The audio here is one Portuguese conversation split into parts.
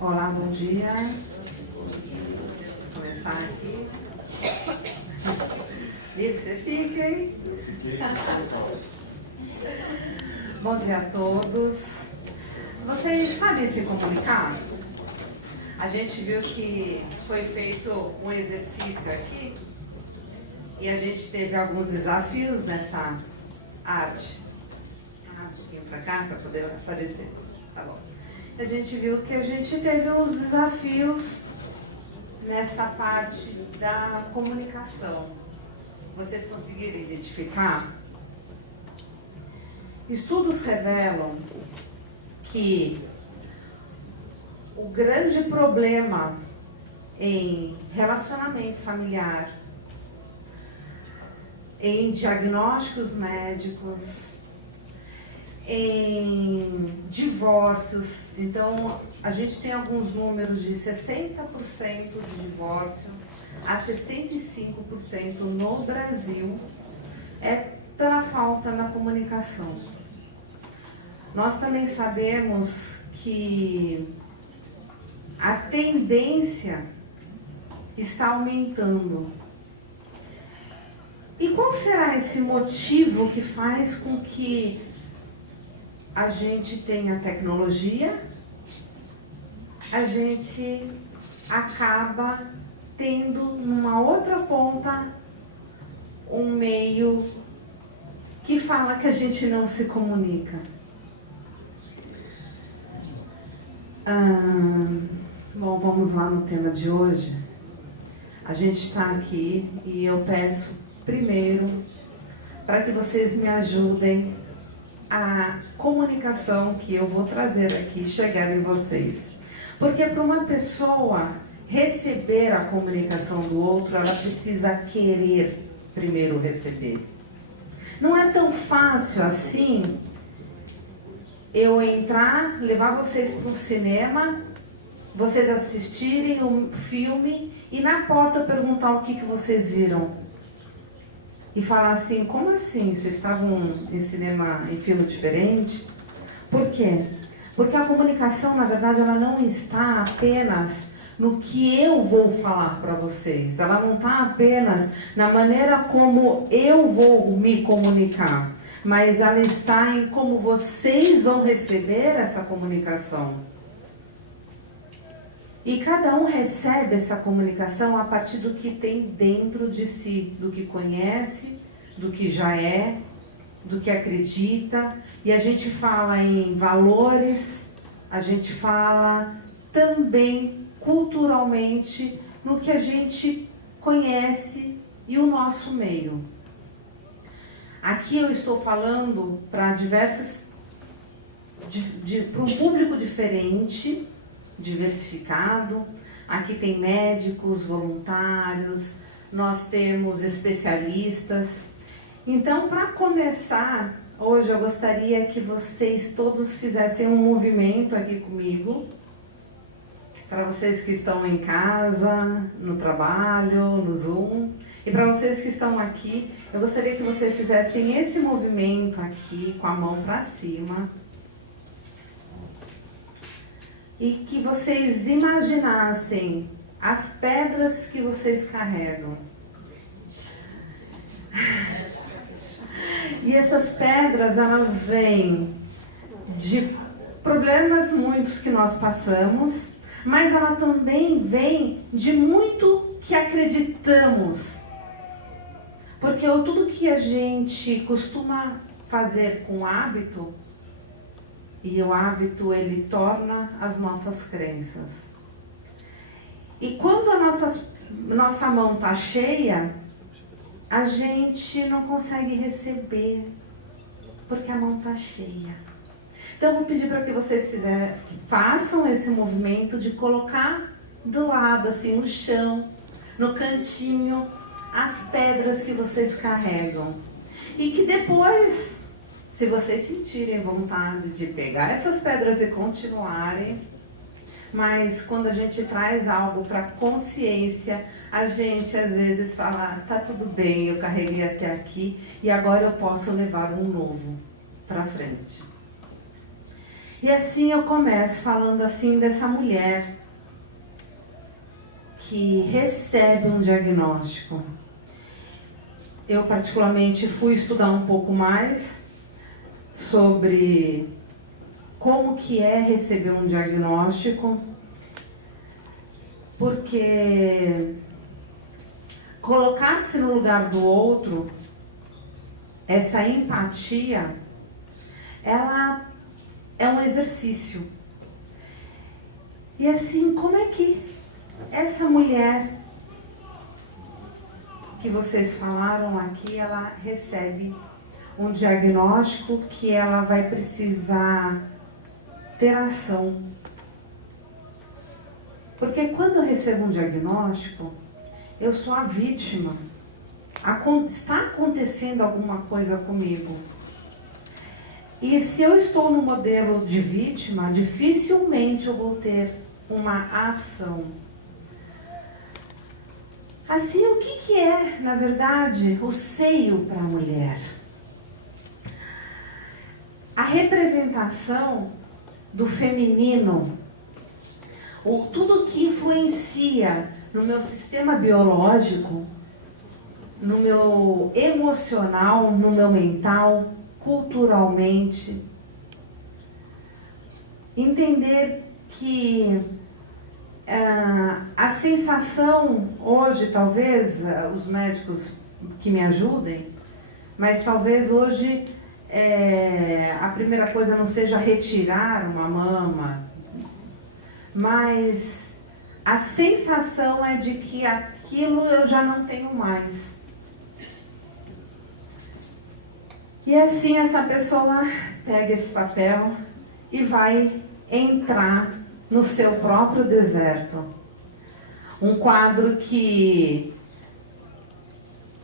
Olá, bom dia. Vou começar aqui. E você fica, hein? Bom dia a todos. Vocês sabem se comunicar? A gente viu que foi feito um exercício aqui e a gente teve alguns desafios nessa arte. Deixa eu vir para cá para poder aparecer. Tá bom. A gente viu que a gente teve uns desafios nessa parte da comunicação. Vocês conseguiram identificar? Estudos revelam que o grande problema em relacionamento familiar, em diagnósticos médicos, em divórcios, então a gente tem alguns números de 60% de divórcio a 65% no Brasil, é pela falta na comunicação. Nós também sabemos que a tendência está aumentando. E qual será esse motivo que faz com que a gente tenha tecnologia, a gente acaba tendo numa outra ponta um meio que fala que a gente não se comunica? Bom, vamos lá no tema de hoje. A gente está aqui e eu peço primeiro para que vocês me ajudem a comunicação que eu vou trazer aqui chegar em vocês. Porque para uma pessoa receber a comunicação do outro, ela precisa querer primeiro receber. Não é tão fácil assim eu entrar, levar vocês para o cinema, vocês assistirem um filme e na porta eu perguntar o que vocês viram. E falar assim, como assim? Vocês estavam em cinema, em filme diferente? Por quê? Porque a comunicação, na verdade, ela não está apenas no que eu vou falar para vocês. Ela não está apenas na maneira como eu vou me comunicar. Mas ela está em como vocês vão receber essa comunicação. E cada um recebe essa comunicação a partir do que tem dentro de si, do que conhece, do que já é, do que acredita. E a gente fala em valores, a gente fala também culturalmente no que a gente conhece e o nosso meio. Aqui eu estou falando para para um público diferente, diversificado. Aqui tem médicos, voluntários, nós temos especialistas. Então, para começar, hoje eu gostaria que vocês todos fizessem um movimento aqui comigo. Para vocês que estão em casa, no trabalho, no Zoom. E para vocês que estão aqui, eu gostaria que vocês fizessem esse movimento aqui, com a mão para cima. E que vocês imaginassem as pedras que vocês carregam. E essas pedras, elas vêm de problemas muitos que nós passamos, mas ela também vem de muito que acreditamos. Porque tudo que a gente costuma fazer com hábito, e o hábito ele torna as nossas crenças. E quando a nossa mão está cheia, a gente não consegue receber, porque a mão está cheia. Então eu vou pedir para que vocês façam esse movimento de colocar do lado, assim, no chão, no cantinho, as pedras que vocês carregam. E que depois, se vocês sentirem vontade de pegar essas pedras e continuarem, mas quando a gente traz algo para consciência, a gente às vezes fala, tá tudo bem, eu carreguei até aqui e agora eu posso levar um novo para frente. E assim eu começo falando assim dessa mulher que recebe um diagnóstico. Eu particularmente fui estudar um pouco mais sobre como que é receber um diagnóstico, porque colocar-se no lugar do outro, essa empatia, ela é um exercício. E assim, como é que essa mulher que vocês falaram aqui, ela recebe um diagnóstico que ela vai precisar ter ação? Porque quando eu recebo um diagnóstico, eu sou a vítima. Está acontecendo alguma coisa comigo. E se eu estou no modelo de vítima, dificilmente eu vou ter uma ação. Assim, o que é, na verdade, o seio para a mulher? A representação do feminino, ou tudo que influencia no meu sistema biológico, no meu emocional, no meu mental, culturalmente. Entender que a sensação hoje, talvez, os médicos que me ajudem, mas talvez hoje a primeira coisa não seja retirar uma mama, mas a sensação é de que aquilo eu já não tenho mais. E assim essa pessoa pega esse papel e vai entrar no seu próprio deserto. Um quadro que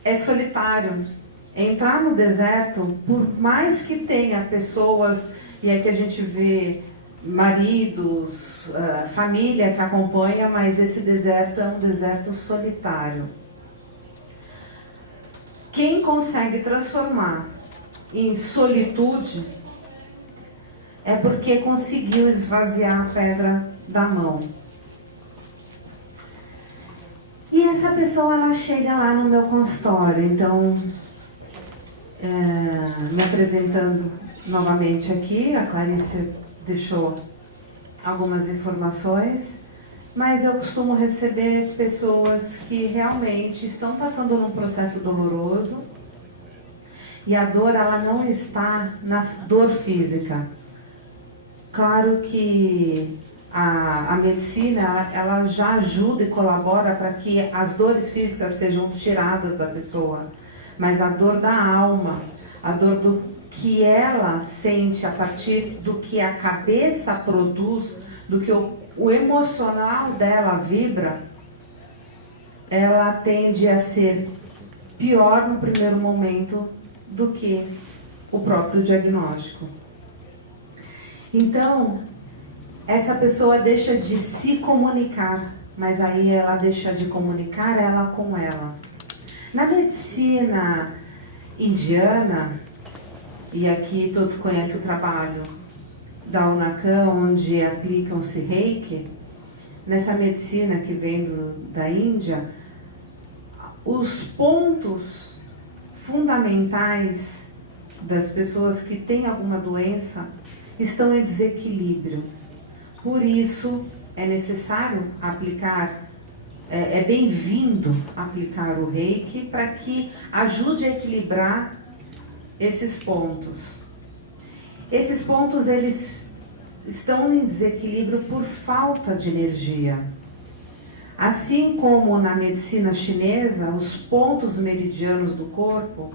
é solitário. Entrar no deserto, por mais que tenha pessoas, e aqui a gente vê maridos, família que acompanha, mas esse deserto é um deserto solitário. Quem consegue transformar em solitude é porque conseguiu esvaziar a pedra da mão. E essa pessoa, ela chega lá no meu consultório. Então, me apresentando novamente aqui, a Clarice deixou algumas informações, mas eu costumo receber pessoas que realmente estão passando num processo doloroso, e a dor, ela não está na dor física. Claro que a medicina, ela já ajuda e colabora para que as dores físicas sejam tiradas da pessoa. Mas a dor da alma, a dor do que ela sente a partir do que a cabeça produz, do que o emocional dela vibra, ela tende a ser pior no primeiro momento do que o próprio diagnóstico. Então, essa pessoa deixa de se comunicar, mas aí ela deixa de comunicar ela com ela. Na medicina indiana, e aqui todos conhecem o trabalho da Unacan, onde aplicam-se Reiki, nessa medicina que vem da Índia, os pontos fundamentais das pessoas que têm alguma doença estão em desequilíbrio. Por isso, é necessário aplicar, é bem-vindo aplicar o Reiki para que ajude a equilibrar esses pontos. Esses pontos, eles estão em desequilíbrio por falta de energia. Assim como na medicina chinesa, os pontos meridianos do corpo,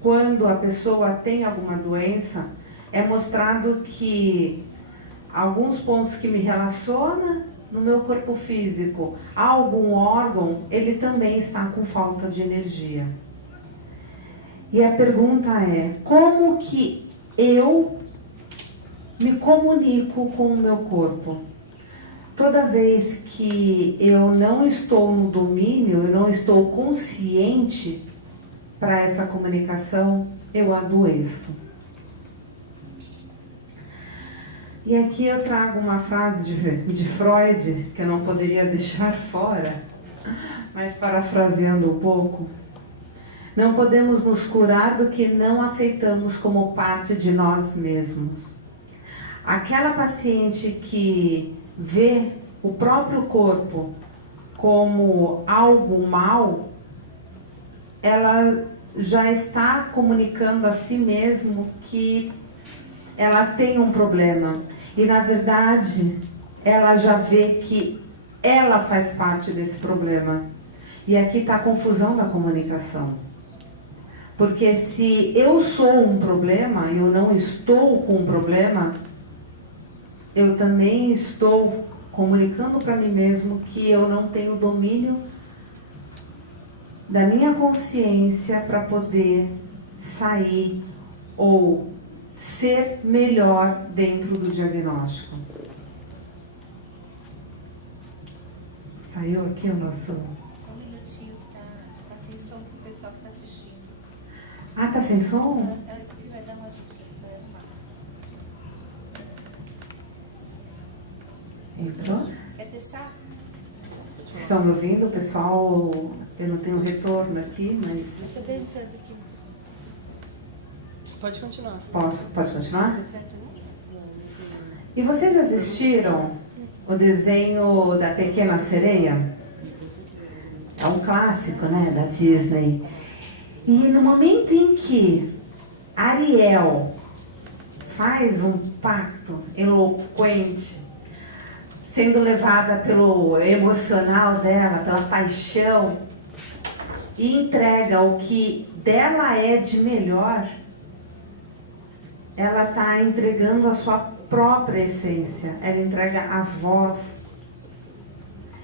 quando a pessoa tem alguma doença, é mostrado que alguns pontos que me relacionam no meu corpo físico a algum órgão, ele também está com falta de energia. E a pergunta é, como que eu me comunico com o meu corpo? Toda vez que eu não estou no domínio, eu não estou consciente para essa comunicação, eu adoeço. E aqui eu trago uma frase de Freud, que eu não poderia deixar fora, mas parafraseando um pouco. Não podemos nos curar do que não aceitamos como parte de nós mesmos. Aquela paciente que vê o próprio corpo como algo mal, ela já está comunicando a si mesmo que ela tem um problema. E na verdade, ela já vê que ela faz parte desse problema. E aqui está a confusão da comunicação. Porque se eu sou um problema e eu não estou com um problema, eu também estou comunicando para mim mesmo que eu não tenho domínio da minha consciência para poder sair ou ser melhor dentro do diagnóstico. Saiu aqui o nosso... Só um minutinho, tá sem som pro pessoal que tá assistindo. Ah, tá sem som? Porque vai dar uma dica, vai arrumar. Entrou? Quer testar? Estão me ouvindo, pessoal? Eu não tenho retorno aqui, mas... Estou pensando aqui. Pode continuar. Pode continuar? E vocês assistiram o desenho da Pequena Sereia? É um clássico, né, da Disney. E no momento em que Ariel faz um pacto eloquente, sendo levada pelo emocional dela, pela paixão, e entrega o que dela é de melhor, ela está entregando a sua própria essência, ela entrega a voz.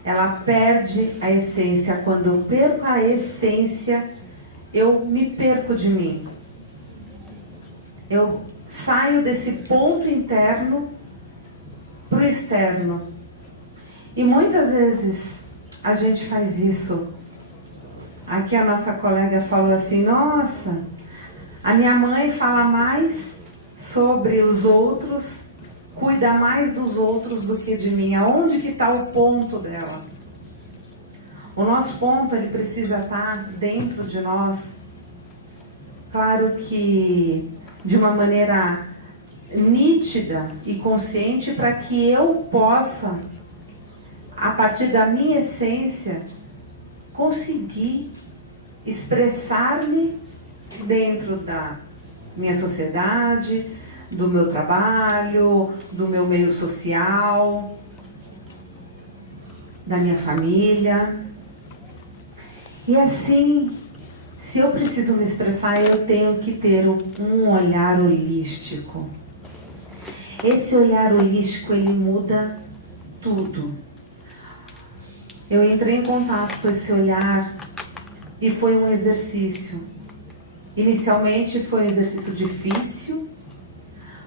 Ela perde a essência. Quando eu perco a essência, eu me perco de mim. Eu saio desse ponto interno para o externo. E muitas vezes a gente faz isso. Aqui a nossa colega falou assim: nossa, a minha mãe fala mais sobre os outros, cuida mais dos outros do que de mim. Aonde que está o ponto dela? O nosso ponto, ele precisa estar dentro de nós. Claro que de uma maneira nítida e consciente, para que eu possa, a partir da minha essência, conseguir expressar-me dentro da minha sociedade, do meu trabalho, do meu meio social, da minha família. E assim, se eu preciso me expressar, eu tenho que ter um olhar holístico. Esse olhar holístico, ele muda tudo. Eu entrei em contato com esse olhar e foi um exercício. Inicialmente foi um exercício difícil,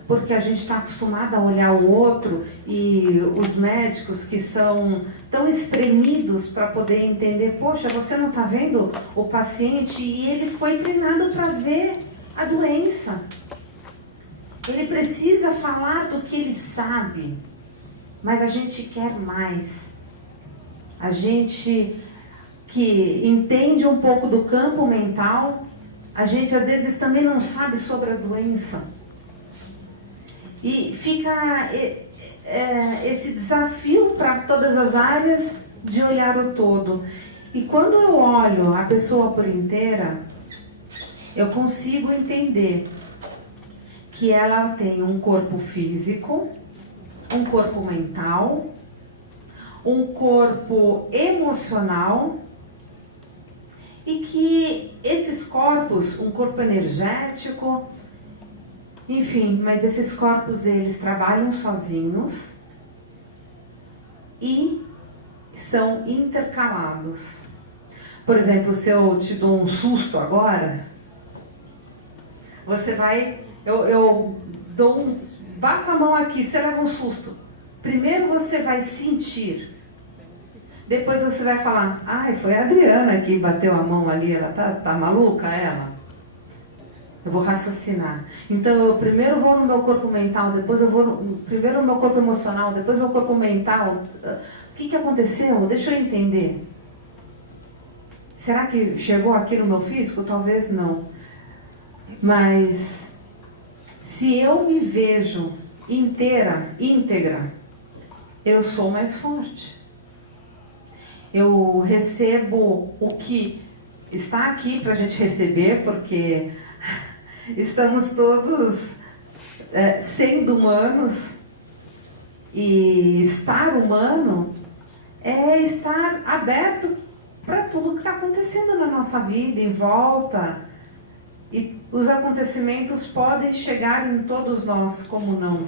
porque a gente está acostumado a olhar o outro, e os médicos que são tão espremidos para poder entender, poxa, você não está vendo o paciente, e ele foi treinado para ver a doença. Ele precisa falar do que ele sabe, mas a gente quer mais. A gente que entende um pouco do campo mental, a gente às vezes também não sabe sobre a doença. E fica esse desafio para todas as áreas de olhar o todo. E quando eu olho a pessoa por inteira, eu consigo entender que ela tem um corpo físico, um corpo mental, um corpo emocional, e que esses corpos, um corpo energético, enfim, mas esses corpos, eles trabalham sozinhos e são intercalados. Por exemplo, se eu te dou um susto agora, você vai, eu dou um, bata a mão aqui, você leva um susto. Primeiro você vai sentir, depois você vai falar, ai, foi a Adriana que bateu a mão ali, ela tá maluca, ela? Eu vou raciocinar. Então, eu primeiro vou no meu corpo mental, depois eu vou primeiro no meu corpo emocional, depois no meu corpo mental. O que aconteceu? Deixa eu entender. Será que chegou aqui no meu físico? Talvez não. Mas, se eu me vejo íntegra, eu sou mais forte. Eu recebo o que está aqui para a gente receber, porque estamos todos sendo humanos, e estar humano é estar aberto para tudo que está acontecendo na nossa vida, em volta. E os acontecimentos podem chegar em todos nós, como não.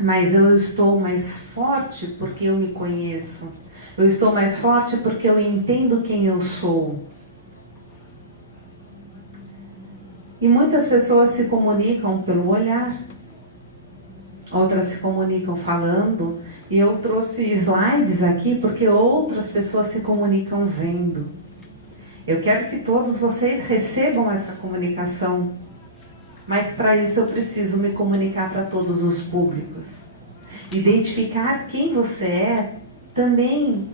Mas eu estou mais forte porque eu me conheço. Eu estou mais forte porque eu entendo quem eu sou. E muitas pessoas se comunicam pelo olhar. Outras se comunicam falando. E eu trouxe slides aqui porque outras pessoas se comunicam vendo. Eu quero que todos vocês recebam essa comunicação. Mas para isso eu preciso me comunicar para todos os públicos. Identificar quem você é também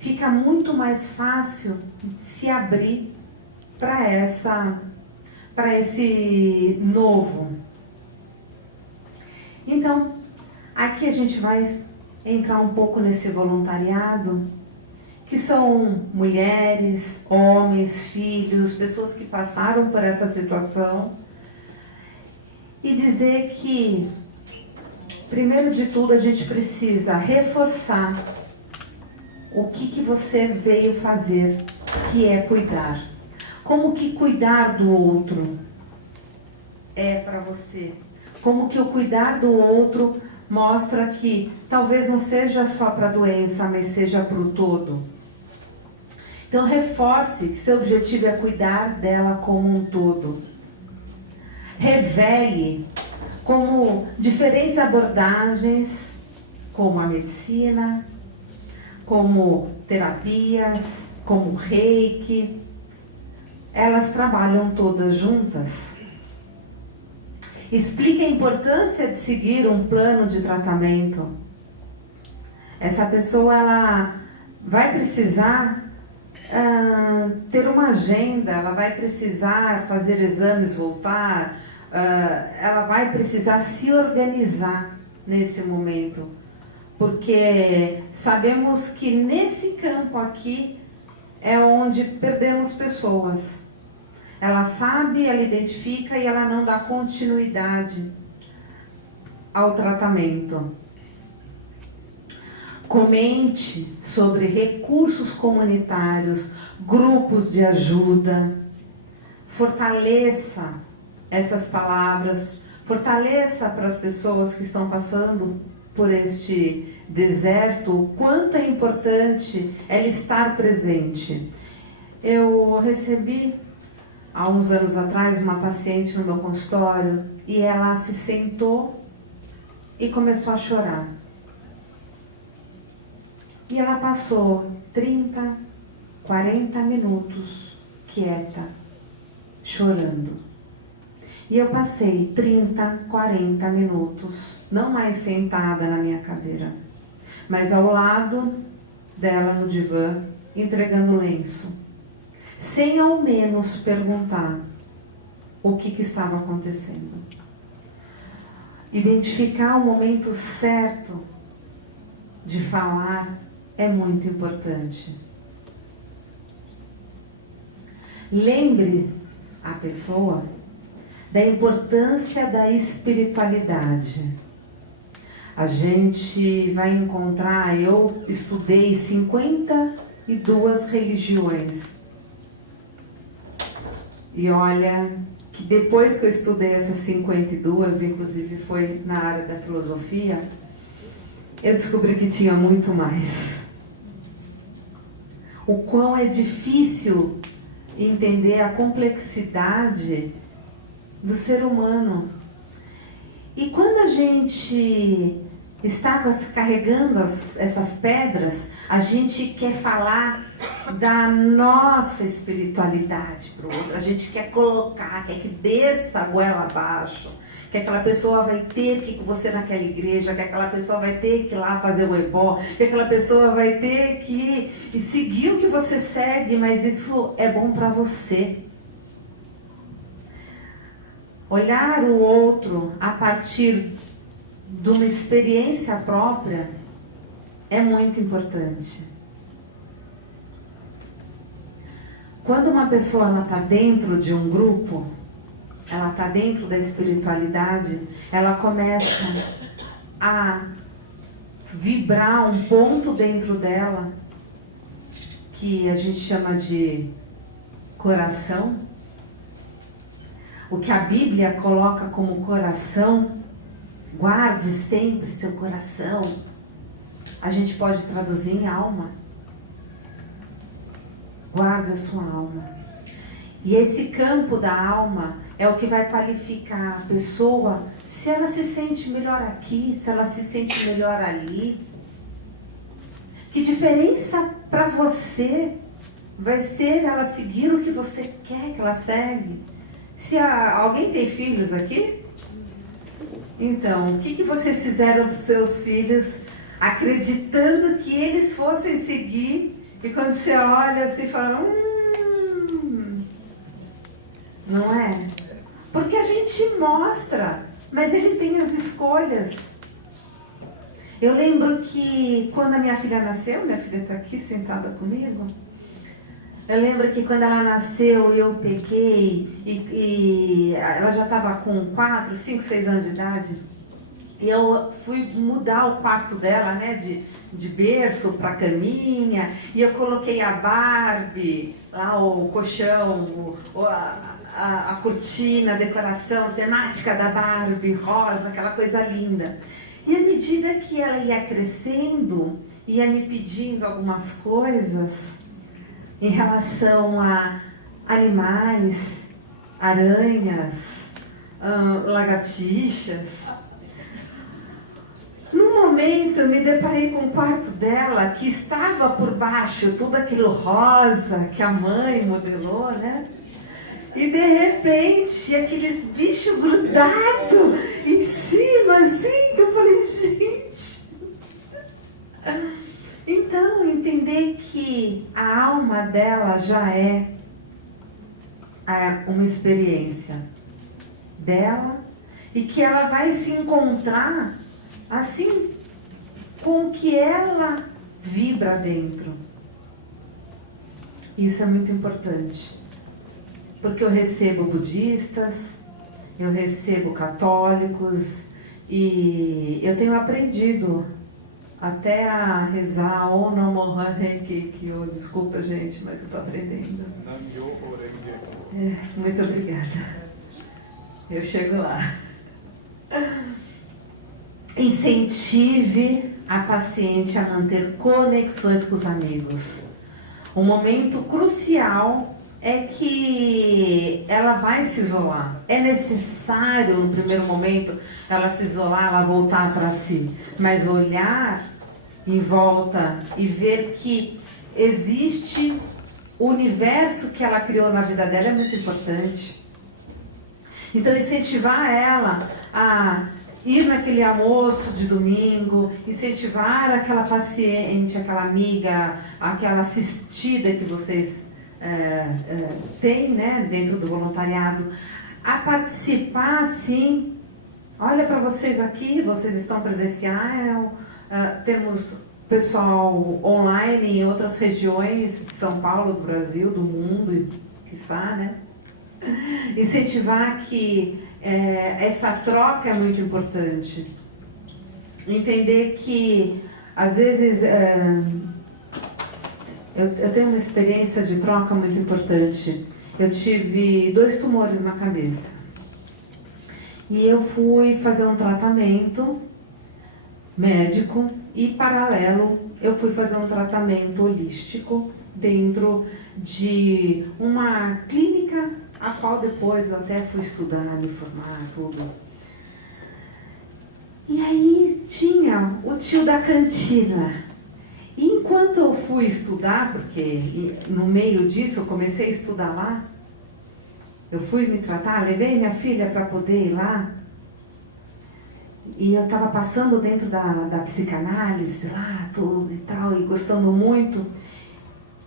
fica muito mais fácil se abrir para esse novo. Então, aqui a gente vai entrar um pouco nesse voluntariado, que são mulheres, homens, filhos, pessoas que passaram por essa situação, e dizer que, primeiro de tudo, a gente precisa reforçar o que você veio fazer, que é cuidar. Como que cuidar do outro é para você? Como que o cuidar do outro mostra que talvez não seja só para a doença, mas seja para o todo. Então reforce que seu objetivo é cuidar dela como um todo. Revele como diferentes abordagens, como a medicina, como terapias, como reiki, elas trabalham todas juntas. Explique a importância de seguir um plano de tratamento. Essa pessoa ela vai precisar ter uma agenda, ela vai precisar fazer exames, voltar, ela vai precisar se organizar nesse momento. Porque sabemos que nesse campo aqui é onde perdemos pessoas. Ela sabe, ela identifica e ela não dá continuidade ao tratamento. Comente sobre recursos comunitários, grupos de ajuda. Fortaleça essas palavras, fortaleça para as pessoas que estão passando por este deserto o quanto é importante ela estar presente. Eu recebi há uns anos atrás uma paciente no meu consultório e ela se sentou e começou a chorar. E ela passou 30, 40 minutos quieta, chorando. E eu passei 30, 40 minutos, não mais sentada na minha cadeira, mas ao lado dela no divã, entregando lenço, sem ao menos perguntar o que estava acontecendo. Identificar o momento certo de falar é muito importante. Lembre a pessoa da importância da espiritualidade. A gente vai encontrar, eu estudei 52 religiões. E olha, que depois que eu estudei essas 52, inclusive foi na área da filosofia, eu descobri que tinha muito mais. O quão é difícil entender a complexidade do ser humano. E quando a gente está carregando essas pedras, a gente quer falar da nossa espiritualidade para o outro. A gente quer colocar, quer que desça a goela abaixo, que aquela pessoa vai ter que ir com você naquela igreja, que aquela pessoa vai ter que ir lá fazer o ebó, que aquela pessoa vai ter que ir e seguir o que você segue, mas isso é bom para você. Olhar o outro a partir de uma experiência própria é muito importante. Quando uma pessoa está dentro de um grupo, ela está dentro da espiritualidade, ela começa a vibrar um ponto dentro dela, que a gente chama de coração. O que a Bíblia coloca como coração, guarde sempre seu coração. A gente pode traduzir em alma. Guarde a sua alma. E esse campo da alma é o que vai qualificar a pessoa, se ela se sente melhor aqui, se ela se sente melhor ali. Que diferença para você vai ser ela seguir o que você quer que ela segue? Se alguém tem filhos aqui? Então, o que vocês fizeram para os seus filhos, acreditando que eles fossem seguir, e quando você olha assim, fala, não é? Porque a gente mostra, mas ele tem as escolhas. Eu lembro que quando a minha filha nasceu, minha filha está aqui sentada comigo, eu lembro que quando ela nasceu, eu peguei, e ela já estava com 4, 5, 6 anos de idade, e eu fui mudar o quarto dela, né, de berço para caminha, e eu coloquei a Barbie, lá o colchão, a cortina, a decoração temática da Barbie, rosa, aquela coisa linda. E à medida que ela ia crescendo, ia me pedindo algumas coisas em relação a animais, aranhas, lagartixas. Num momento eu me deparei com o quarto dela, que estava por baixo, tudo aquilo rosa que a mãe modelou, né? E de repente, aqueles bichos grudados em cima, assim, que eu falei, gente. Então, entender que a alma dela já é uma experiência dela e que ela vai se encontrar assim com o que ela vibra dentro. Isso é muito importante, porque eu recebo budistas, eu recebo católicos e eu tenho aprendido até a rezar Om Namo Renge Kyo. Desculpa, gente, mas eu estou aprendendo. Muito obrigada. Eu chego lá. Incentive a paciente a manter conexões com os amigos. Um momento crucial é que ela vai se isolar. É necessário, no primeiro momento, ela se isolar, ela voltar para si. Mas olhar em volta e ver que existe o universo que ela criou na vida dela é muito importante. Então, incentivar ela a ir naquele almoço de domingo, incentivar aquela paciente, aquela amiga, aquela assistida que vocês têm, né, dentro do voluntariado, a participar, sim. Olha para vocês aqui, vocês estão presencial, temos pessoal online em outras regiões de São Paulo, do Brasil, do mundo, quiçá, né? Incentivar que essa troca é muito importante. Entender que, às vezes, eu tenho uma experiência de troca muito importante. Eu tive 2 tumores na cabeça. E eu fui fazer um tratamento médico e, paralelo, eu fui fazer um tratamento holístico dentro de uma clínica, a qual depois eu até fui estudar, me formar, tudo. E aí tinha o tio da cantina. E enquanto eu fui estudar, porque no meio disso eu comecei a estudar lá. Eu fui me tratar, levei minha filha para poder ir lá. E eu estava passando dentro da psicanálise lá, tudo e tal, e gostando muito.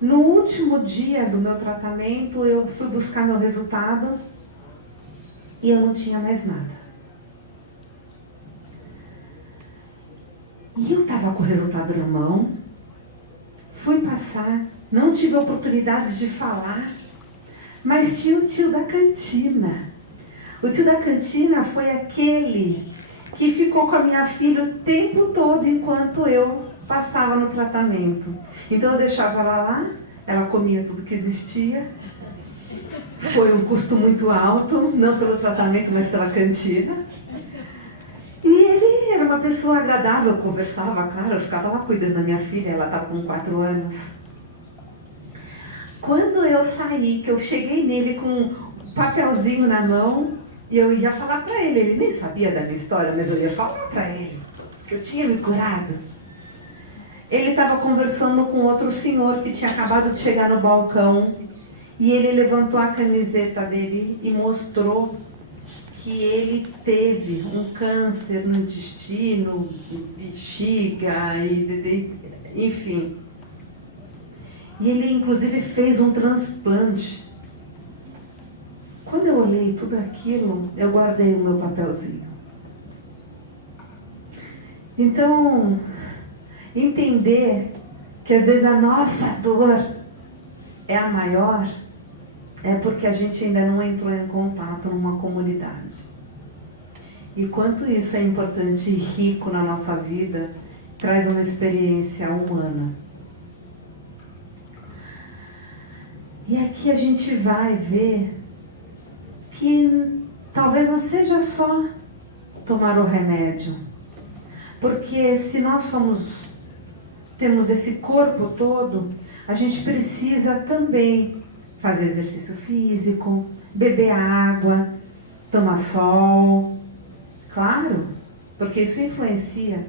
No último dia do meu tratamento, eu fui buscar meu resultado e eu não tinha mais nada. E eu estava com o resultado na mão, fui passar, não tive oportunidade de falar, mas tinha o tio da cantina. O tio da cantina foi aquele que ficou com a minha filha o tempo todo enquanto eu passava no tratamento. Então eu deixava ela lá, ela comia tudo que existia. Foi um custo muito alto, não pelo tratamento, mas pela cantina. E ele era uma pessoa agradável, eu conversava, claro, eu ficava lá cuidando da minha filha, ela estava com 4 anos. Quando eu saí, que eu cheguei nele com um papelzinho na mão, e eu ia falar para ele nem sabia da minha história, mas eu ia falar para ele, que eu tinha me curado. Ele estava conversando com outro senhor que tinha acabado de chegar no balcão, e ele levantou a camiseta dele e mostrou que ele teve um câncer no intestino, bexiga, enfim. E ele inclusive fez um transplante. Quando eu olhei tudo aquilo, eu guardei o meu papelzinho. Então, entender que às vezes a nossa dor é a maior, é porque a gente ainda não entrou em contato numa comunidade. E quanto isso é importante e rico na nossa vida, traz uma experiência humana. E aqui a gente vai ver que talvez não seja só tomar o remédio. Porque se nós temos esse corpo todo, a gente precisa também fazer exercício físico, beber água, tomar sol. Claro, porque isso influencia.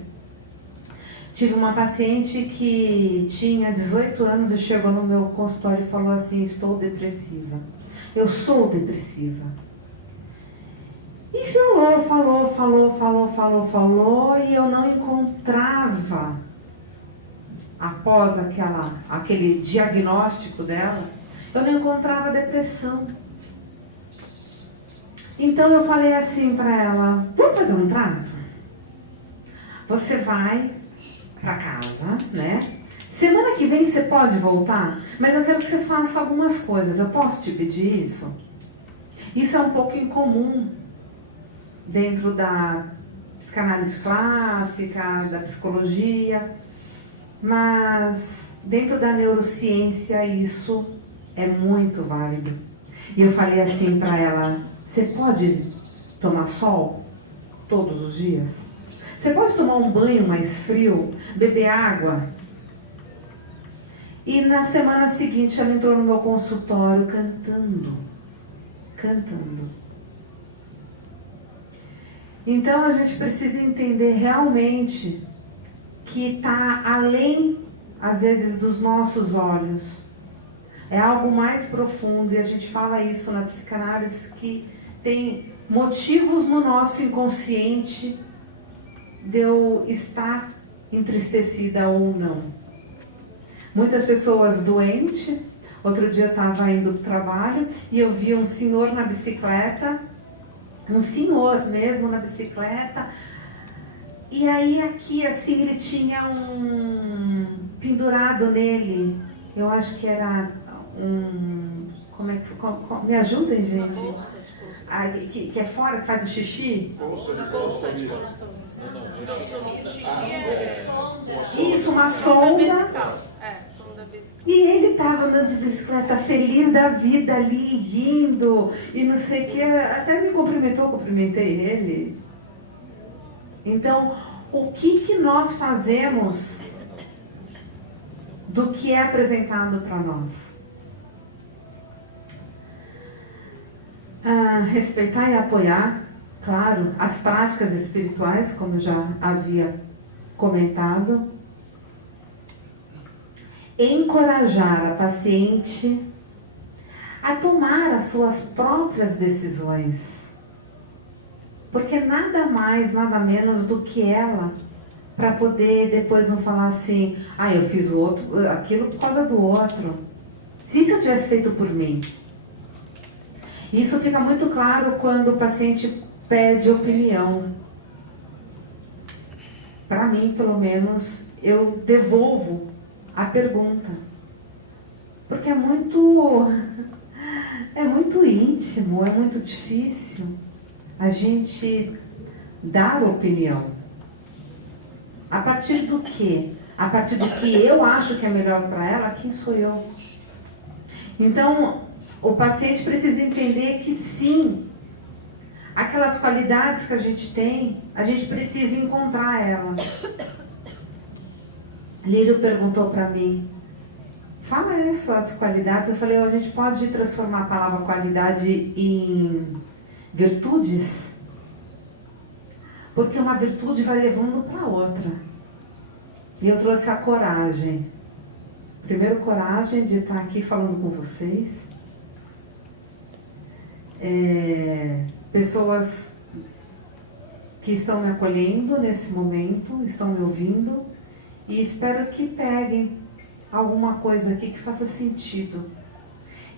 Tive uma paciente que tinha 18 anos e chegou no meu consultório e falou assim: estou depressiva. Eu sou depressiva. E falou, e eu não encontrava, após aquele diagnóstico dela, eu não encontrava depressão. Então eu falei assim para ela: vamos fazer um trato? Você vai para casa, né? Semana que vem você pode voltar, mas eu quero que você faça algumas coisas. Eu posso te pedir isso? Isso é um pouco incomum dentro da psicanálise clássica, da psicologia, mas dentro da neurociência isso é muito válido. E eu falei assim para ela: você pode tomar sol todos os dias? Você pode tomar um banho mais frio? Beber água? E na semana seguinte ela entrou no meu consultório cantando. Então a gente precisa entender realmente que está além, às vezes, dos nossos olhos. É algo mais profundo, e a gente fala isso na psicanálise, que tem motivos no nosso inconsciente de eu estar entristecida ou não. Muitas pessoas doentes. Outro dia eu estava indo para o trabalho e eu vi um senhor na bicicleta, um senhor mesmo na bicicleta, e aí aqui assim ele tinha um pendurado nele, eu acho que era me ajudem, gente? Que é fora, que faz o xixi? Isso, uma sonda. E ele estava andando de bicicleta feliz da vida ali, rindo, e não sei o que, até me cumprimentou, cumprimentei ele. Então, o que nós fazemos do que é apresentado para nós? Respeitar e apoiar, claro, as práticas espirituais, como eu já havia comentado. encorajar a paciente a tomar as suas próprias decisões. Porque nada mais, nada menos do que ela, para poder depois não falar assim, eu fiz o outro, aquilo por causa do outro. Se isso eu tivesse feito por mim. Isso fica muito claro quando o paciente pede opinião. Para mim, pelo menos, eu devolvo a pergunta. Porque é muito íntimo, é muito difícil a gente dar opinião. A partir do quê? A partir do que eu acho que é melhor para ela, quem sou eu? Então, o paciente precisa entender que sim, aquelas qualidades que a gente tem, a gente precisa encontrar elas. Lírio perguntou para mim, fala essas qualidades. Eu falei, a gente pode transformar a palavra qualidade em virtudes? Porque uma virtude vai levando para outra. E eu trouxe a coragem. Primeiro, coragem de estar aqui falando com vocês. Pessoas que estão me acolhendo nesse momento, estão me ouvindo. E espero que peguem alguma coisa aqui que faça sentido.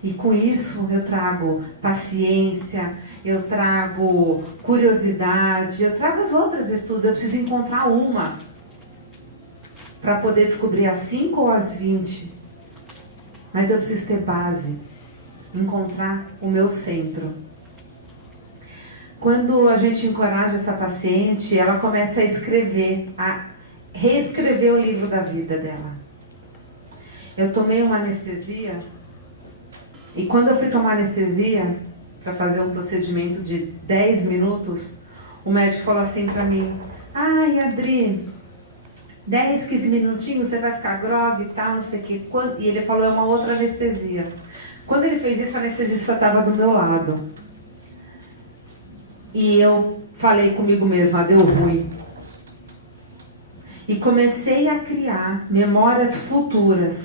E com isso eu trago paciência, eu trago curiosidade, eu trago as outras virtudes. Eu preciso encontrar uma para poder descobrir as 5 ou as 20. Mas eu preciso ter base, encontrar o meu centro. Quando a gente encoraja essa paciente, ela começa a escrever, a reescrever o livro da vida dela. Eu tomei uma anestesia, e quando eu fui tomar anestesia, para fazer um procedimento de 10 minutos, o médico falou assim para mim, Adri, 10, 15 minutinhos, você vai ficar grogue e tal, não sei o que. E ele falou, é uma outra anestesia. Quando ele fez isso, a anestesista estava do meu lado. E eu falei comigo mesma, deu ruim. E comecei a criar memórias futuras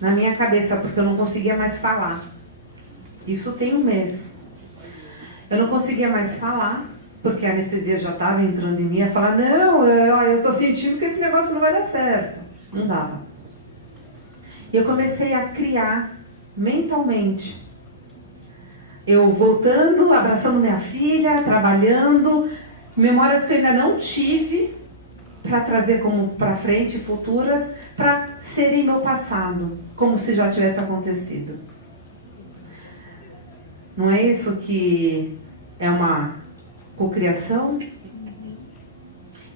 na minha cabeça, porque eu não conseguia mais falar. Isso tem um mês. Eu não conseguia mais falar, porque a anestesia já estava entrando em mim. Eu falava, não, eu estou sentindo que esse negócio não vai dar certo. Não dava. E eu comecei a criar mentalmente. Eu voltando, abraçando minha filha, trabalhando, memórias que eu ainda não tive, para trazer como para frente, futuras, para serem meu passado, como se já tivesse acontecido. Não é isso que é uma cocriação?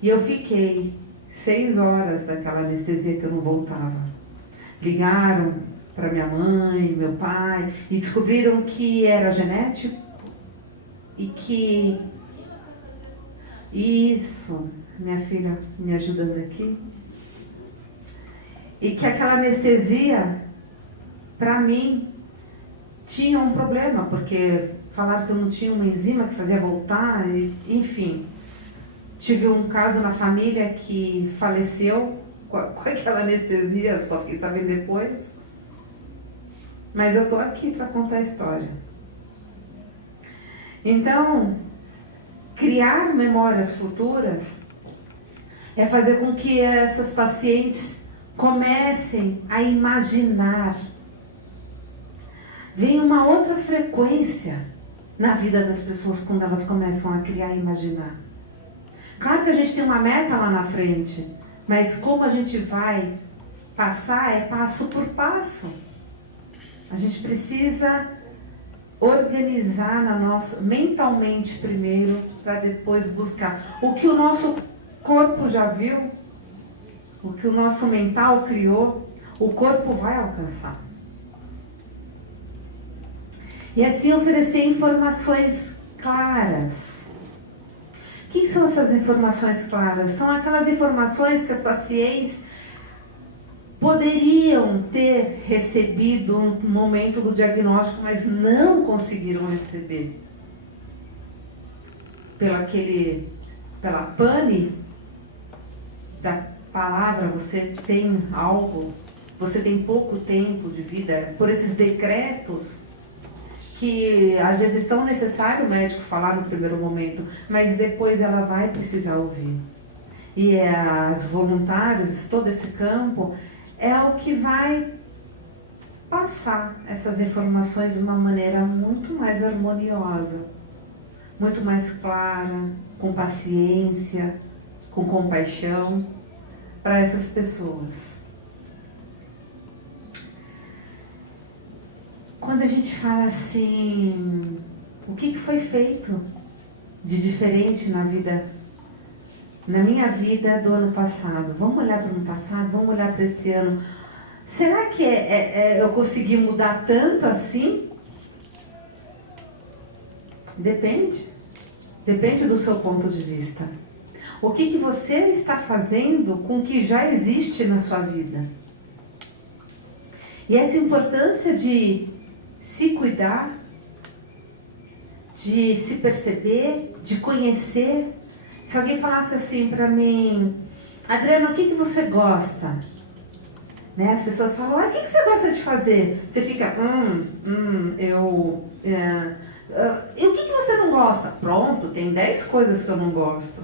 E eu fiquei 6 horas daquela anestesia que eu não voltava. Ligaram para minha mãe, meu pai, e descobriram que era genético e que... Isso, minha filha me ajudando aqui. E que aquela anestesia, para mim, tinha um problema, porque falaram que eu não tinha uma enzima que fazia voltar, enfim. Tive um caso na família que faleceu com aquela anestesia, só fiquei sabendo depois. Mas eu estou aqui para contar a história. Então, criar memórias futuras é fazer com que essas pacientes comecem a imaginar. Vem uma outra frequência na vida das pessoas quando elas começam a criar e imaginar. Claro que a gente tem uma meta lá na frente, mas como a gente vai passar é passo por passo. A gente precisa organizar mentalmente primeiro, para depois buscar. O que o nosso corpo já viu, o que o nosso mental criou, o corpo vai alcançar. E assim oferecer informações claras. O que são essas informações claras? São aquelas informações que as pacientes poderiam ter recebido no momento do diagnóstico, mas não conseguiram receber. Pela pane da palavra, você tem algo, você tem pouco tempo de vida, por esses decretos que às vezes tão necessário o médico falar no primeiro momento, mas depois ela vai precisar ouvir. E as voluntários, todo esse campo, é o que vai passar essas informações de uma maneira muito mais harmoniosa, muito mais clara, com paciência, com compaixão para essas pessoas. Quando a gente fala assim, o que foi feito de diferente na minha vida do ano passado? Vamos olhar para o ano passado, vamos olhar para esse ano. Será que eu consegui mudar tanto assim? Depende. Depende do seu ponto de vista. O que você está fazendo com o que já existe na sua vida? E essa importância de se cuidar, de se perceber, de conhecer. Se alguém falasse assim para mim, Adriana, o que você gosta? Né? As pessoas falam, o que você gosta de fazer? Você fica, e o que você não gosta? Pronto, tem 10 coisas que eu não gosto.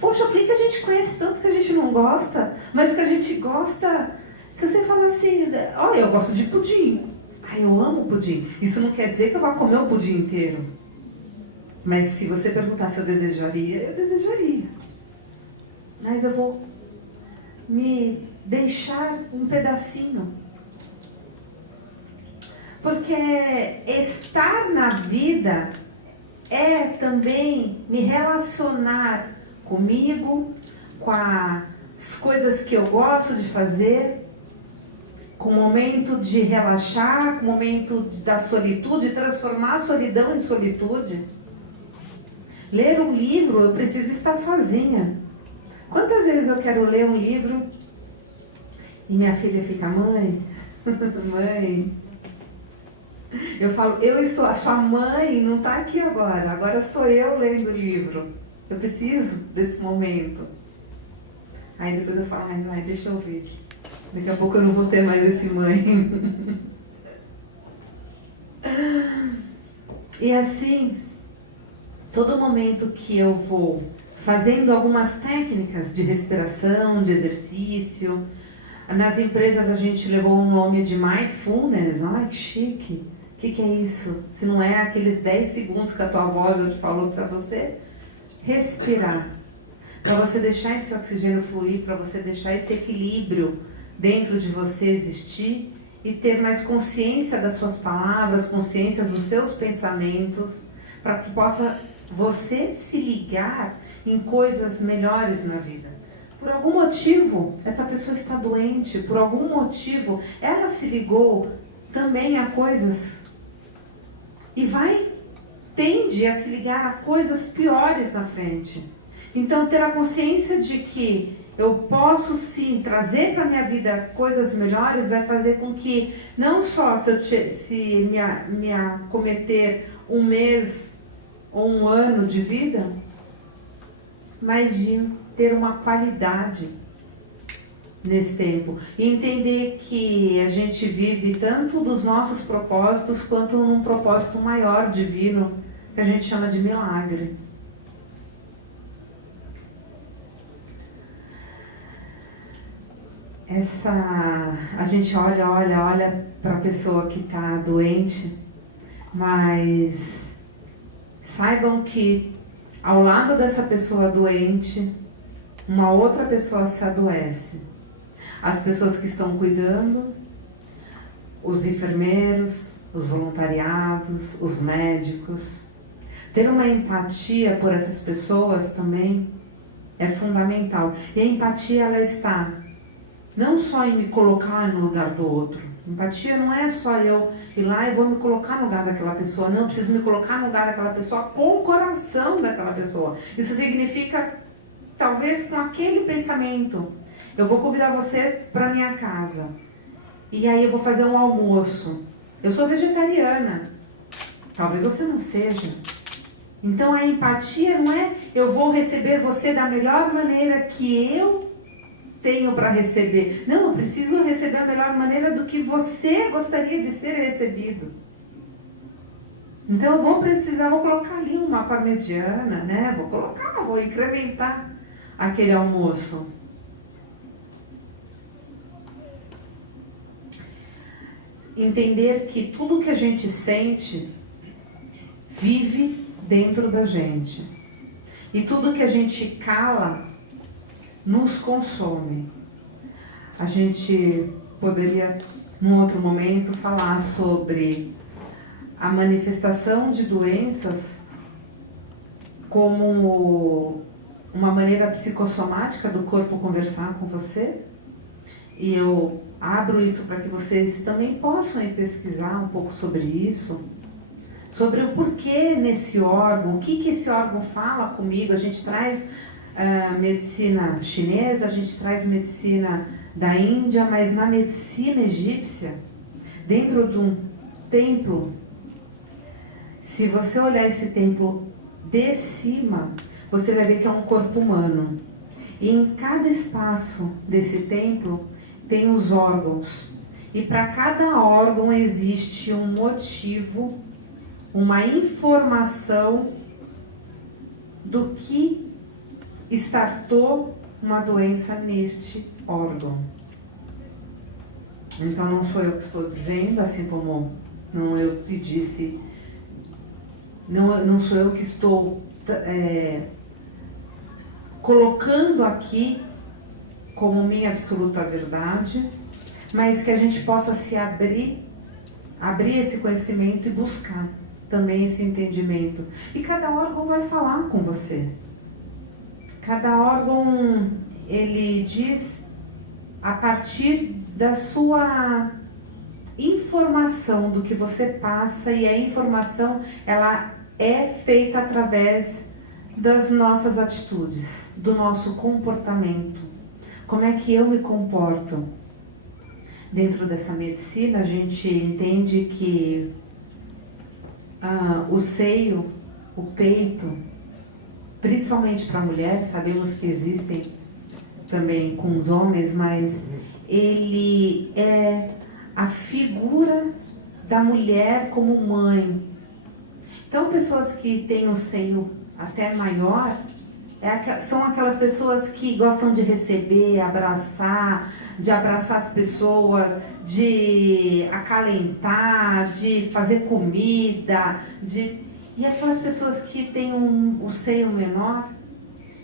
Poxa, por que a gente conhece tanto que a gente não gosta? Mas o que a gente gosta, se você fala assim, olha, eu gosto de pudim. Ai, eu amo pudim. Isso não quer dizer que eu vá comer o pudim inteiro. Mas se você perguntar se eu desejaria, eu desejaria. Mas eu vou me deixar um pedacinho. Porque estar na vida é também me relacionar comigo, com as coisas que eu gosto de fazer, com o momento de relaxar, com o momento da solitude, transformar a solidão em solitude. Ler um livro, eu preciso estar sozinha. Quantas vezes eu quero ler um livro e minha filha fica, mãe, mãe. Eu falo, a sua mãe não está aqui agora sou eu lendo o livro. Eu preciso desse momento. Aí depois eu falo, ai, deixa eu ver. Daqui a pouco eu não vou ter mais esse mãe. E assim, todo momento que eu vou fazendo algumas técnicas de respiração, de exercício, nas empresas a gente levou o nome de mindfulness. Ai, que chique. O que é isso? Se não é aqueles 10 segundos que a tua avó já te falou para você respirar, para você deixar esse oxigênio fluir, para você deixar esse equilíbrio dentro de você existir e ter mais consciência das suas palavras, consciência dos seus pensamentos, para que possa você se ligar em coisas melhores na vida. Por algum motivo, essa pessoa está doente, por algum motivo, ela se ligou também a coisas e tende a se ligar a coisas piores na frente. Então, ter a consciência de que eu posso sim trazer para a minha vida coisas melhores vai fazer com que não só se me acometer um mês ou um ano de vida, mas de ter uma qualidade nesse tempo. E entender que a gente vive tanto dos nossos propósitos quanto num propósito maior, divino, que a gente chama de milagre. A gente olha para a pessoa que está doente, mas saibam que ao lado dessa pessoa doente, uma outra pessoa se adoece. As pessoas que estão cuidando, os enfermeiros, os voluntariados, os médicos. Ter uma empatia por essas pessoas também é fundamental. E a empatia, ela está não só em me colocar no lugar do outro. Empatia não é só eu ir lá e vou me colocar no lugar daquela pessoa. Não, eu preciso me colocar no lugar daquela pessoa com o coração daquela pessoa. Isso significa, talvez com aquele pensamento, eu vou convidar você para minha casa. E aí eu vou fazer um almoço. Eu sou vegetariana. Talvez você não seja. Então a empatia não é eu vou receber você da melhor maneira que eu tenho para receber. Não, eu preciso receber a melhor maneira do que você gostaria de ser recebido. Então eu vou colocar ali uma parmegiana, né? Vou incrementar aquele almoço. Entender que tudo que a gente sente vive dentro da gente. E tudo que a gente cala nos consome. A gente poderia, num outro momento, falar sobre a manifestação de doenças como uma maneira psicossomática do corpo conversar com você. E eu abro isso para que vocês também possam ir pesquisar um pouco sobre isso, sobre o porquê nesse órgão, o que esse órgão fala comigo. A gente traz medicina chinesa, a gente traz medicina da Índia, mas na medicina egípcia, dentro de um templo, se você olhar esse templo de cima, você vai ver que é um corpo humano. E em cada espaço desse templo tem os órgãos. E para cada órgão existe um motivo, uma informação do que startou uma doença neste órgão. Então não sou eu que estou dizendo, assim como não eu que disse, não sou eu que estou colocando aqui como minha absoluta verdade, mas que a gente possa se abrir esse conhecimento e buscar também esse entendimento. E cada órgão vai falar com você. Cada órgão, ele diz a partir da sua informação, do que você passa, e a informação, ela é feita através das nossas atitudes, do nosso comportamento. Como é que eu me comporto? Dentro dessa medicina, a gente entende que o seio, o peito, principalmente para a mulher, sabemos que existem também com os homens, mas ele é a figura da mulher como mãe. Então, pessoas que têm o seio até maior, são aquelas pessoas que gostam de receber, de abraçar as pessoas, de acalentar, de fazer comida, e aquelas pessoas que têm o seio menor,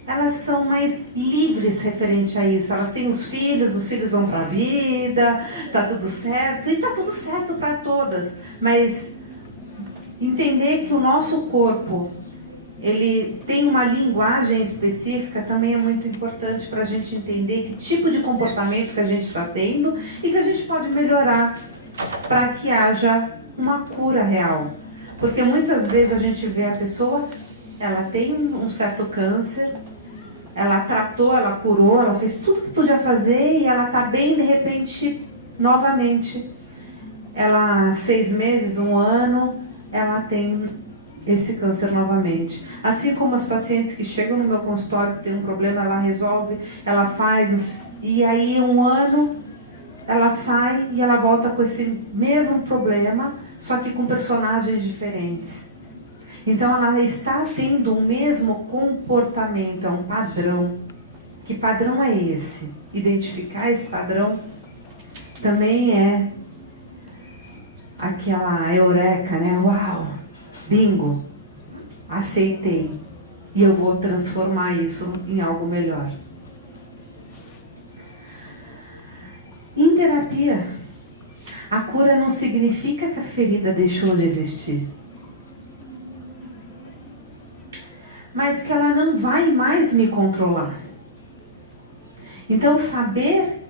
elas são mais livres referente a isso. Elas têm os filhos vão para a vida, tá tudo certo, e tá tudo certo para todas. Mas entender que o nosso corpo, ele tem uma linguagem específica, também é muito importante para a gente entender que tipo de comportamento que a gente está tendo e que a gente pode melhorar para que haja uma cura real. Porque muitas vezes a gente vê a pessoa, ela tem um certo câncer, ela tratou, ela curou, ela fez tudo que podia fazer e ela está bem, de repente, novamente. 6 meses, 1 ano, ela tem esse câncer novamente. Assim como as pacientes que chegam no meu consultório que tem um problema, ela resolve, ela faz, e aí 1 ano ela sai e ela volta com esse mesmo problema, só que com personagens diferentes. Então ela está tendo o mesmo comportamento, é um padrão. Que padrão é esse? Identificar esse padrão também é aquela eureka, né? Uau! Bingo! Aceitei. E eu vou transformar isso em algo melhor. Em terapia, a cura não significa que a ferida deixou de existir, mas que ela não vai mais me controlar. Então, saber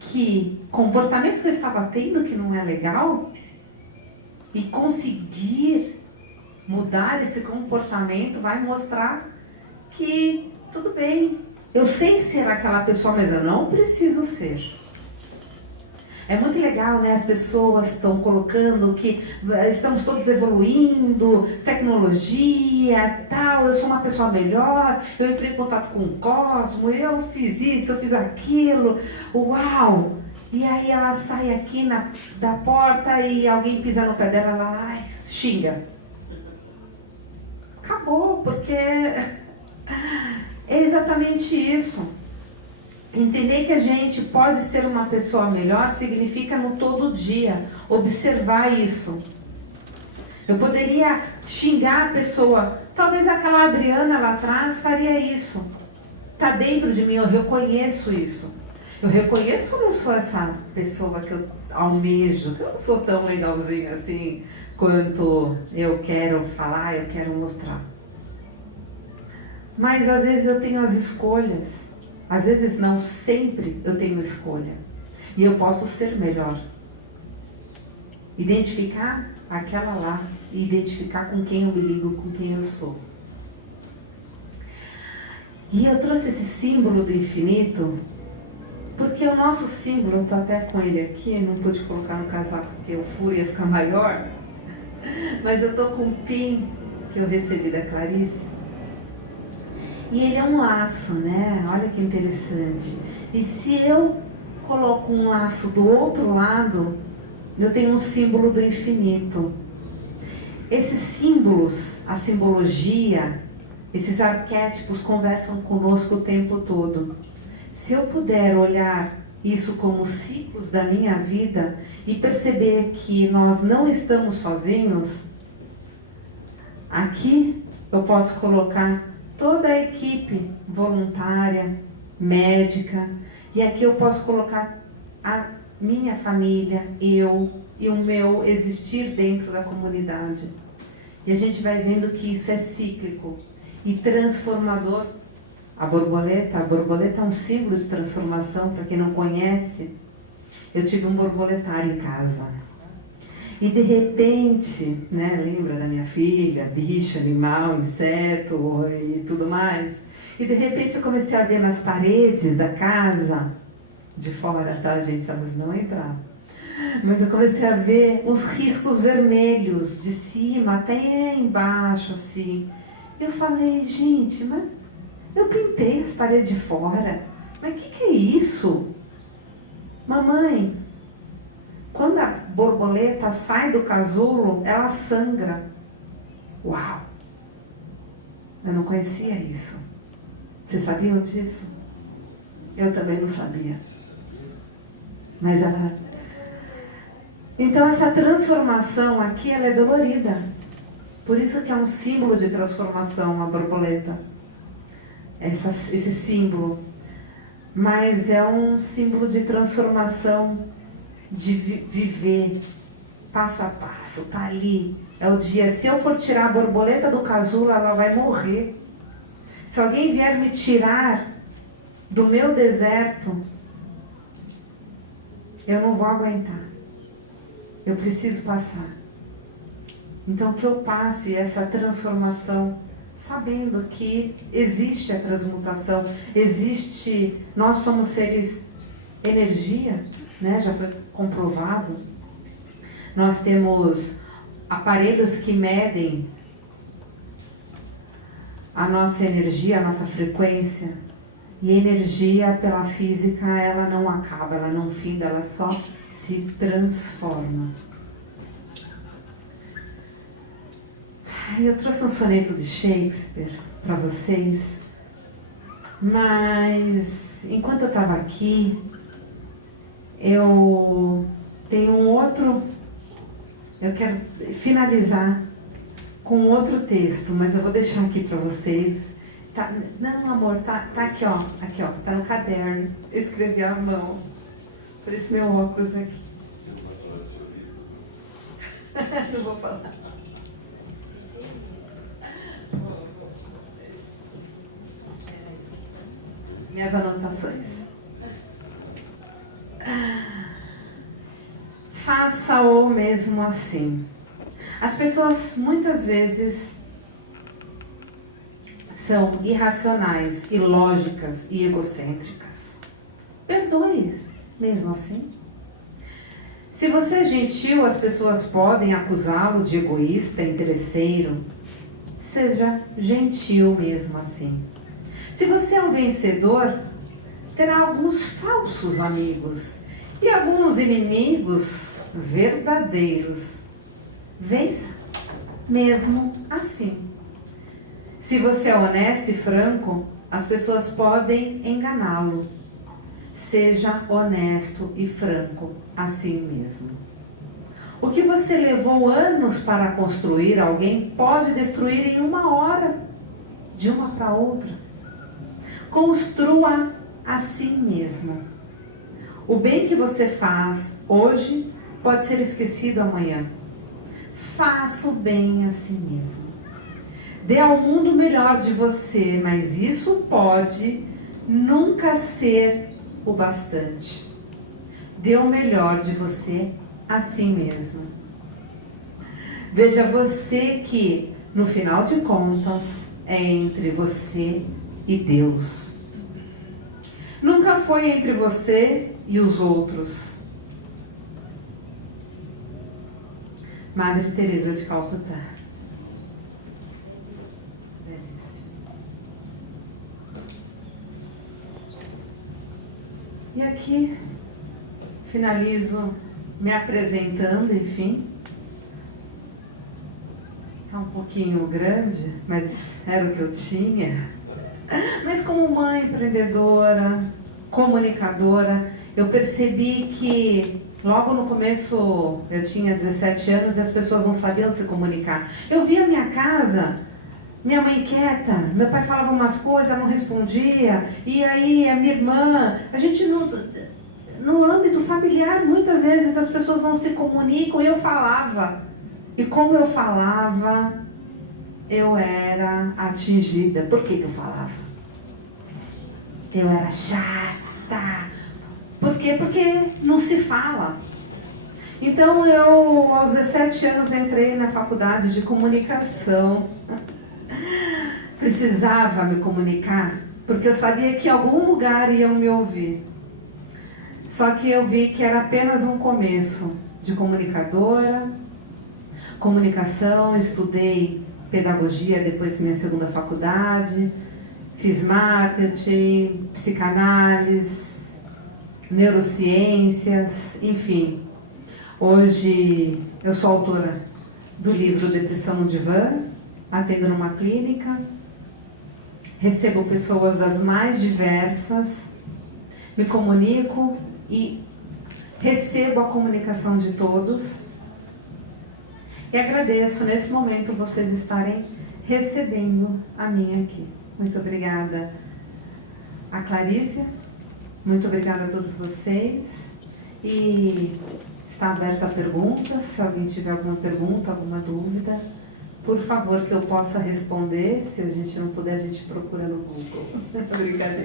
que comportamento que eu estava tendo que não é legal e conseguir mudar esse comportamento vai mostrar que tudo bem, eu sei ser aquela pessoa, mas eu não preciso ser. É muito legal, né? As pessoas estão colocando que estamos todos evoluindo, tecnologia, tal, eu sou uma pessoa melhor, eu entrei em contato com o cosmos, eu fiz isso, eu fiz aquilo, uau! E aí ela sai aqui da porta e alguém pisa no pé dela, ela xinga. Acabou, porque é exatamente isso. Entender que a gente pode ser uma pessoa melhor significa no todo dia observar isso. Eu poderia xingar a pessoa, talvez aquela Adriana lá atrás faria isso. Está dentro de mim, eu reconheço isso. Eu reconheço que eu não sou essa pessoa que eu almejo, que eu não sou tão legalzinha assim quanto eu quero falar, eu quero mostrar. Mas às vezes eu tenho as escolhas. Às vezes não, sempre eu tenho escolha. E eu posso ser melhor. Identificar aquela lá e identificar com quem eu me ligo, com quem eu sou. E eu trouxe esse símbolo do infinito, porque o nosso símbolo, eu estou até com ele aqui, não pude colocar no casaco porque o furo ia ficar maior, mas eu estou com um pin que eu recebi da Clarice. E ele é um laço, né? Olha que interessante. E se eu coloco um laço do outro lado, eu tenho um símbolo do infinito. Esses símbolos, a simbologia, esses arquétipos conversam conosco o tempo todo. Se eu puder olhar isso como ciclos da minha vida e perceber que nós não estamos sozinhos, aqui eu posso colocar toda a equipe voluntária, médica, e aqui eu posso colocar a minha família, eu e o meu existir dentro da comunidade. E a gente vai vendo que isso é cíclico e transformador. A borboleta é um símbolo de transformação, para quem não conhece. Eu tive um borboletário em casa. E de repente, né, lembra da minha filha, bicho, animal, inseto e tudo mais? E de repente eu comecei a ver nas paredes da casa, de fora, tá, gente? Elas não entraram. Mas eu comecei a ver uns riscos vermelhos, de cima até embaixo, assim. Eu falei, gente, mas eu pintei as paredes de fora. Mas o que é isso? Mamãe, quando a borboleta sai do casulo, ela sangra. Uau! Eu não conhecia isso. Vocês sabiam disso? Eu também não sabia. Mas ela... Então essa transformação aqui, ela é dolorida. Por isso que é um símbolo de transformação, a borboleta. Esse símbolo. Mas é um símbolo de transformação, de viver passo a passo, tá ali, é o dia. Se eu for tirar a borboleta do casulo, ela vai morrer. Se alguém vier me tirar do meu deserto, eu não vou aguentar. Eu preciso passar. Então que eu passe essa transformação, sabendo que existe a transmutação, existe, nós somos seres energia, né? Já foi comprovado. Nós temos aparelhos que medem a nossa energia, a nossa frequência. E a energia, pela física, ela não acaba, ela não finda, ela só se transforma. Eu trouxe um soneto de Shakespeare para vocês, mas enquanto eu estava aqui, eu tenho um outro, eu quero finalizar com outro texto, mas eu vou deixar aqui para vocês. Tá, não, amor, tá aqui, ó, tá no caderno. Eu escrevi à mão, por esse meu óculos aqui. Não vou falar. Minhas anotações. Faça-o mesmo assim. As pessoas muitas vezes são irracionais, ilógicas e egocêntricas. Perdoe mesmo assim. Se você é gentil, as pessoas podem acusá-lo de egoísta, interesseiro. Seja gentil mesmo assim. Se você é um vencedor, terá alguns falsos amigos e alguns inimigos verdadeiros. Vença mesmo assim. Se você é honesto e franco, as pessoas podem enganá-lo. Seja honesto e franco assim mesmo. O que você levou anos para construir, alguém pode destruir em 1 hora, de uma para outra. Construa assim mesmo. O bem que você faz hoje pode ser esquecido amanhã. Faça o bem assim mesmo. Dê ao mundo o melhor de você, mas isso pode nunca ser o bastante. Dê o melhor de você assim mesmo. Veja você que, no final de contas, é entre você e Deus. Nunca foi entre você e os outros. Madre Teresa de Calcutá. E aqui finalizo me apresentando, enfim. Está um pouquinho grande, mas era o que eu tinha. Mas como mãe empreendedora, comunicadora, eu percebi que logo no começo eu tinha 17 anos e as pessoas não sabiam se comunicar. Eu via minha casa, minha mãe quieta, meu pai falava umas coisas, não respondia, e aí a minha irmã, a gente no âmbito familiar, muitas vezes as pessoas não se comunicam, e eu falava. E como eu falava, eu era atingida. Por que eu falava? Eu era chata. Por quê? Porque não se fala. Então eu, aos 17 anos, entrei na faculdade de comunicação. Precisava me comunicar, porque eu sabia que em algum lugar iam me ouvir. Só que eu vi que era apenas um começo de comunicadora, comunicação, estudei pedagogia, depois minha segunda faculdade, fiz marketing, psicanálise, neurociências, enfim. Hoje eu sou autora do livro Depressão no Divã, atendo numa clínica, recebo pessoas das mais diversas, me comunico e recebo a comunicação de todos. E agradeço nesse momento vocês estarem recebendo a minha aqui. Muito obrigada a Clarícia, muito obrigada a todos vocês. E está aberta a perguntas, se alguém tiver alguma pergunta, alguma dúvida, por favor, que eu possa responder. Se a gente não puder, a gente procura no Google. Obrigada.